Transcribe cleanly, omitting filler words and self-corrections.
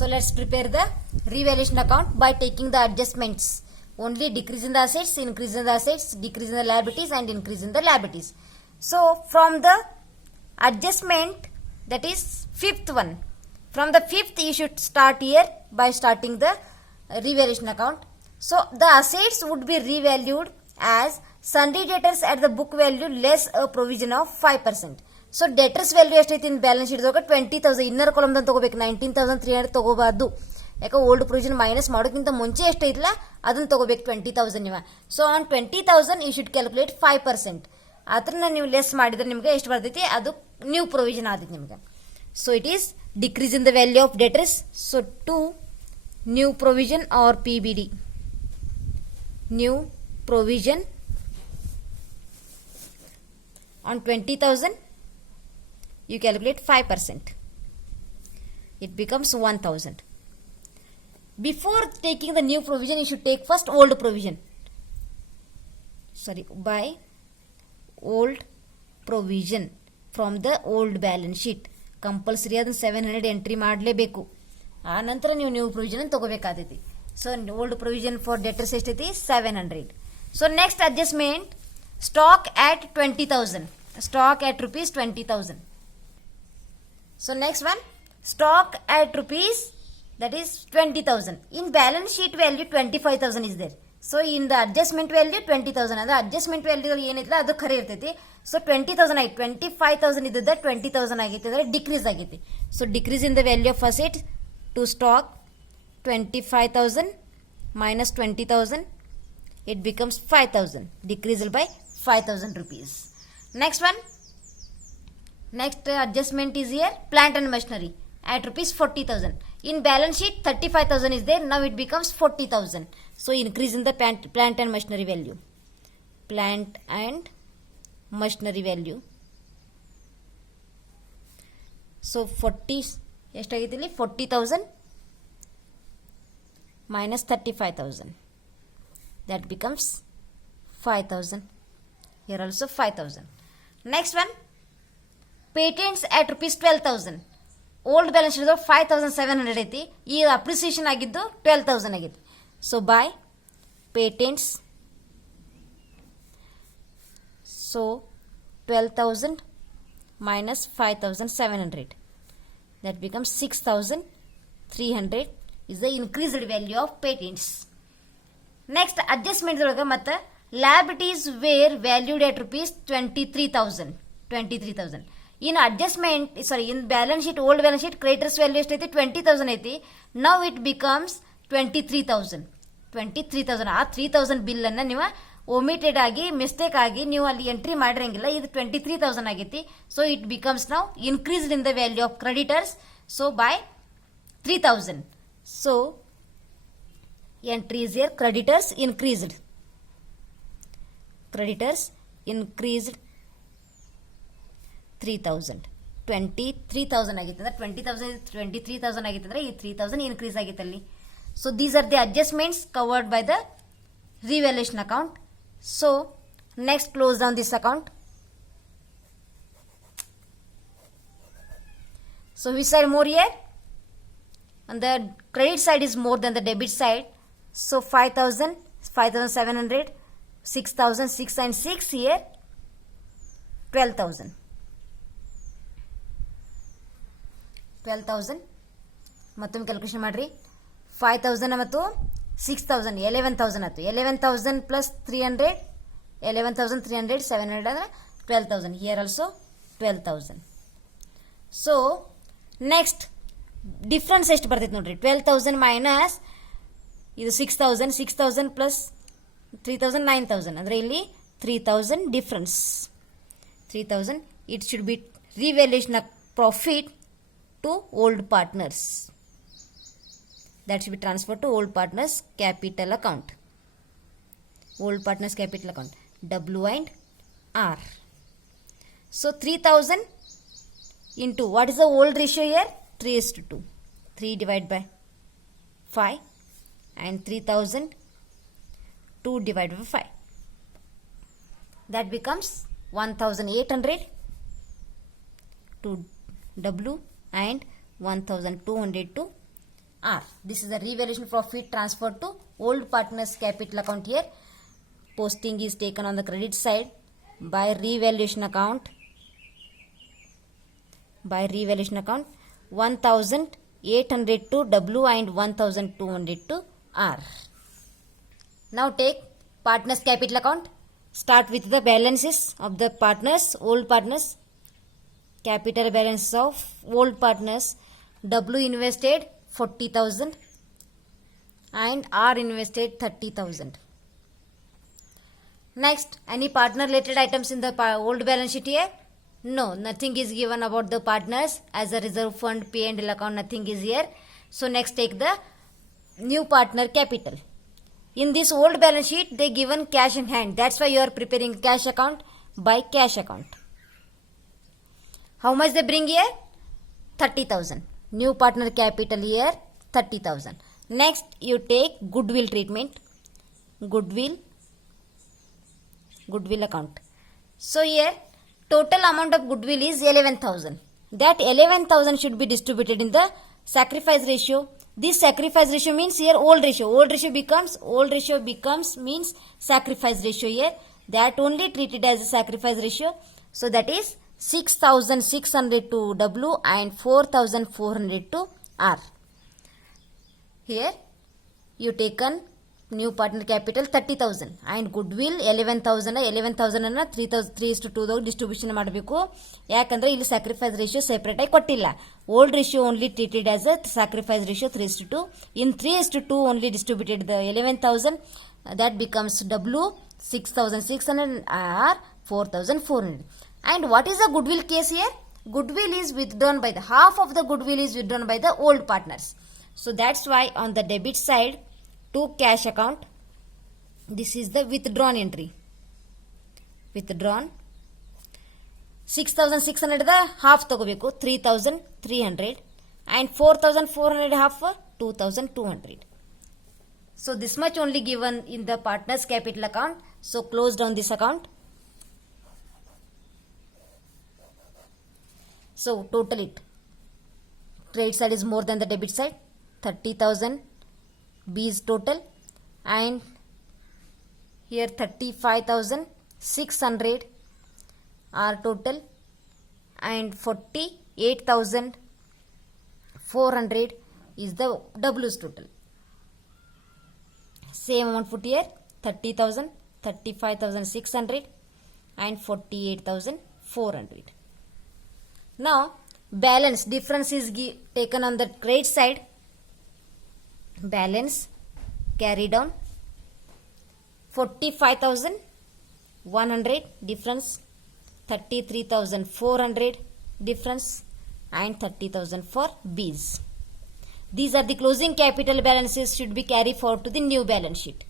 So let's prepare the revaluation account by taking the adjustments. Only decrease in the assets, increase in the assets, decrease in the liabilities and increase in the liabilities. So from the adjustment, that is fifth one. From the fifth you should start here by starting the revaluation account. So the assets would be revalued as sundry debtors at the book value less a provision of 5%. So debtors value ಎಷ್ಟೈತಿ in balance sheet 20,000 inner column ತಗೋಬೇಕು. 19,300 ತಗೋಬಾರ್ದು, ಯಾಕೆ old provision minus ಮಾಡೋಕ್ಕಿಂತ ಮುಂಚೆ ಎಷ್ಟೈತಿಲ್ಲ ಅದನ್ನ ತಗೋಬೇಕು 20,000 ನೀವು. So on 20,000 you should calculate 5%. ಅದನ್ನ ನೀವು ಲೆಸ್ ಮಾಡಿದ್ರೆ ನಿಮಗೆ ಎಷ್ಟು ಬರ್ತೈತಿ, ಅದು ನ್ಯೂ ಪ್ರೊವಿಷನ್ ಆದೈತಿ ನಿಮಗೆ. So it is decrease in the value of debtors. So to new provision are PBD, new provision on 20,000 you calculate 5%. It becomes 1,000. Before taking the new provision, you should take first old provision. Sorry, by old provision from the old balance sheet. Compulsory adana 700 entry ಮಾಡಲೇಬೇಕು. ಆ ನಂತರ ನೀವು new provision ತಗೋಬೇಕಾದೈತಿ. So old provision for debtors ಎಷ್ಟೈತಿ 700. So next adjustment, stock at 20,000. Stock at rupees 20,000. So next one, stock at rupees, that is 20,000. In balance sheet value 25,000 is there. So in the adjustment value 20,000. And the adjustment value ಏನೈತಿಲ್ಲ ಅದು ಖರೆ ಇರ್ತೈತಿ. So 20,000 ಆಯ್ತು, 25,000 ಇದ್ದದ 20,000 ಆಗೈತಿ, ಅಂದರೆ decrease ಆಗೈತಿ. So decrease in the value of asset to stock 25,000 minus 20,000, it becomes 5,000. Decreased by 5,000 rupees. Next one, next adjustment is here, plant and machinery at rupees 40,000. In balance sheet 35,000 is there, now it becomes 40,000. So increase in the plant and machinery value. Plant and machinery value. So 40 ಎಷ್ಟಾಗೈತಿ ಇಲ್ಲಿ 40,000 minus 35,000, that becomes 5,000. Here also 5,000. Next one, patents at rupees 12,000. Old balance sheet 5,700 ಐತಿ, ಈ appreciation ಆಗಿದ್ದು 12,000 ಆಗೈತಿ. So by patents, so 12,000 minus 5,700, that becomes 6,300 is the increased value of patents. Next adjustment ಒಳಗೆ ಮತ್ತೆ liabilities were valued at rupees 23,000. In adjustment, sorry, in balance sheet, old balance sheet, creditors value ಎಷ್ಟೈತಿ 20,000 ಐತಿ. Now it becomes 23,000. ಆ 3,000 bill ಅನ್ನ ನೀವು omitted ಆಗಿ mistake ಆಗಿ ನೀವು ಅಲ್ಲಿ ಎಂಟ್ರಿ ಮಾಡಿರಂಗಿಲ್ಲ, ಇದು 23,000 ಆಗೈತಿ. So it becomes now increased in the value of creditors. So by 3,000. So entry is here, creditors increased. Creditors increased 3,000. 23,000 ಆಗಿತ್ತು ಅಂದ್ರೆ 20,000 23,000 ಆಗಿತ್ತು ಅಂದ್ರೆ ಈ 3,000 ಇನ್ಕ್ರೀಸ್ ಆಗಿತ್ತು ಅಲ್ಲಿ. So these are the adjustments covered by the revaluation account. So next close down this account. So which side more here? On the credit side is more than the debit side. So 5,000, 5,700, 6,000, 6 and 6 here, 12,000. 12,000 ಮತ್ತೊಮ್ಮೆ calculation ಮಾಡ್ರಿ. 5,000 ಮತ್ತು 6,000 11,000 ಆಯ್ತು. 11,000 plus 300, 11,300, 700 ಅಂದ್ರೆ 12,000. Here also 12,000. So next difference ಎಷ್ಟು ಬರ್ತೈತೆ ನೋಡ್ರಿ. 12,000 minus ಇದು 6,000, 6,000 plus 3,000, 9,000 ಅಂದರೆ ಇಲ್ಲಿ 3,000 difference. 3,000 it should be revaluation of profit to old partners. That should be transferred to old partners capital account. Old partners capital account, W and R. So 3,000 into, what is the old ratio here? 3:2. 3 divided by 5 and 3,000 2 divided by 5. That becomes 1,800 to W and 1,200 to R. This is the revaluation profit transferred to old partners capital account here. Posting is taken on the credit side by revaluation account. 1,800 to W and 1,200 to R. Now take partners capital account. Start with the balances of the partners, old partners. Capital balance of old partners. W invested 40,000 and R invested 30,000. Next, any partner related items in the old balance sheet here? No, nothing is given about the partners as a reserve fund, P&L account, nothing is here. So next take the new partner capital. In this old balance sheet, they given cash in hand. That's why you are preparing cash account by cash account. How much they bring here? 30,000. New partner capital here 30,000. Next you take goodwill treatment. Goodwill account. So here total amount of goodwill is 11,000. That 11,000 should be distributed in the sacrifice ratio. This sacrifice ratio means here old ratio. Old ratio becomes means sacrifice ratio here. That only treated as a sacrifice ratio. So that is 6,600 to W and 4,400 to R. Here you taken new partner capital 30,000 and goodwill 11,000 ಅನ್ನ 3:2 distribution ಮಾಡಬೇಕು. ಯಾಕಂದ್ರೆ ಇಲ್ಲಿ sacrifice ratio separate ಆಗಿ ಕೊಟ್ಟಿಲ್ಲ. Old ratio only treated as a sacrifice ratio 3:2. In 3:2 only distributed the 11,000 that becomes W 6,600 R 4,400. And what is the goodwill case here? Goodwill is withdrawn by the half of the goodwill is withdrawn by the old partners. So that's why on the debit side to cash account, this is the withdrawn entry. Withdrawn 6,600 the half ತಗೋಬೇಕು 3,300 and 4,400 half 2,200. So this much only given in the partners capital account. So close down this account. So total it. Credit side is more than the debit side. 30,000 B is total and here 35,600 are total and 48,400 is the W's total. Same amount put here 30,000, 35,600 and 48,400. Now balance difference is taken on the credit side. Balance carry down 45,100 difference, 33,400 difference and 30,000 for B's. These are the closing capital balances should be carried forward to the new balance sheet.